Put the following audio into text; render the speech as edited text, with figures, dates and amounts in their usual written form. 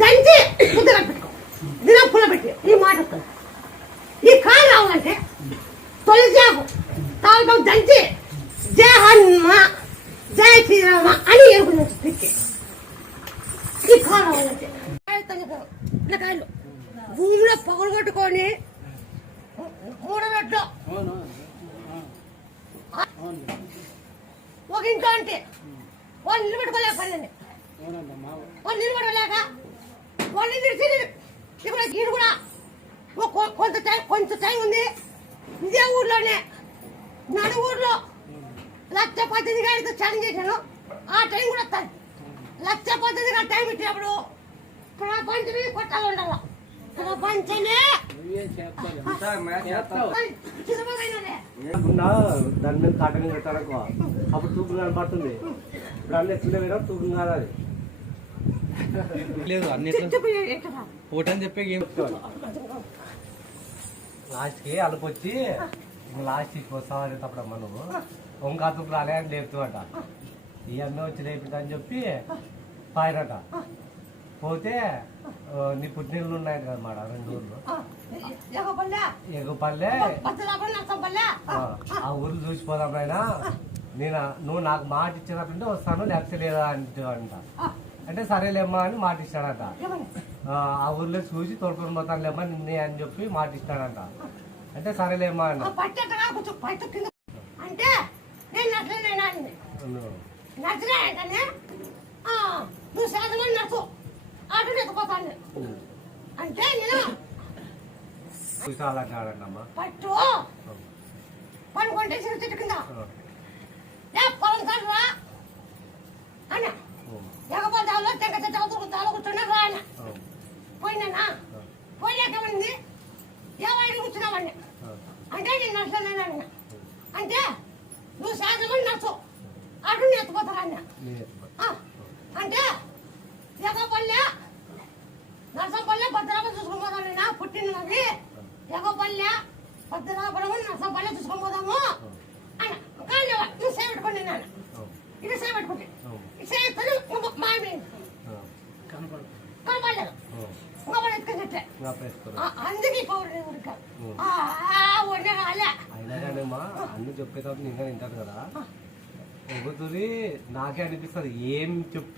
దంచి ముద్ద పెట్టుకో దినం పుల్ల పెట్టి ఈ మాట ఈ కాలు రావాలంటే తొలి జాబు తాలతో దంచి జయ హనుమ జయ శ్రీరామ అని ఎరుగుతుంది పిచ్చి ఈ కాలు రావాలంటే కాయలు భూమిలో పగలు కొట్టుకొని మూడబెట్టు ఒక ఇంట్లో అంటే వాళ్ళు నిలబెట్టుకోలేకపోయిందండి వాళ్ళు నిలబడలేక వాళ్ళు ఇప్పుడు ఈడు కూడా కొంత టైం ఉంది ఇదే ఊర్లోనే నన్ను ఊర్లో 1,18,000 గారితో ఛాలెంజ్ చేశాను ఆ టైం కూడా 1,18,000 గారి టైం ఇచ్చినప్పుడు ప్రపంచమే కొట్టాలి ఉండాలి ప్రపంచమే దాని మీద కాటన్ పెట్టాలనుకో అప్పుడు తూపు కనపడుతుంది ఇప్పుడు అన్ని ఎత్తులే వేరే తూపు కాదు అది లేదు అన్ని ఓటని చెప్పే గేమ్ లాస్ట్కి అలుపు వచ్చి లాస్ట్కి వస్తామని తప్పుడమ్మా నువ్వు ఇంకా తూపు రాలే అని లేపుతావట ఈ అమ్మాయి వచ్చి లేపుతా అని చెప్పి పాయనట పోతే నీ పుట్టినీళ్ళు ఉన్నాయి కదన్నమాట 2 ఊర్లు ఎగుపల్లె ఆ ఊర్లు చూసిపోదాం అయినా నువ్వు నాకు మాట ఇచ్చినట్టుంటే వస్తాను లేకపోతే లేదా అంట అంటే సరేలేమ్మా అని మాట ఇస్తాడట ఆ ఊర్లో చూసి తోడుకొని పోతానులేమ్మా నిన్నే అని చెప్పి మాట ఇస్తాడంట అంటే సరేలేమ్మా అన్న అంటే నువ్వు శాతం నచ్చు అటు ఎత్తుకోతాను అంటే నేను పట్టు పనుకుంటే చెట్టు కింద పొలం కర్రా అన్న ఎగపదాలో తెగ తాలో కూర్చున్నా రా అన్న పోయినా పోయాకేమైంది ఏమైనా కూర్చున్నావన్నీ అంటే నేను నచ్చలేను అన్న అంటే నువ్వు శాతం నచ్చు అటు ఎత్తుకోతారా అన్న అంటే ఎగపల్లె నర్సంపల్లె భద్రాపురం చూసుకొని పోదాం పుట్టినది ఎగపల్లె భద్రాపురం నర్సంపల్లె చూసుకొని పోదాము అన్న కానీ నువ్వు సేవ పెట్టుకోండి నాన్న ఇది సేవ పెట్టుకోండి సేవ మామి కనపడలేదు ఇంకా ఎత్తుకొచ్చే అందుకే పౌరు వండే రాలే అన్ని చెప్పేటప్పుడు ఇంకా వింటారు కదా నాకే అనిపిస్తుంది ఏం చెప్పి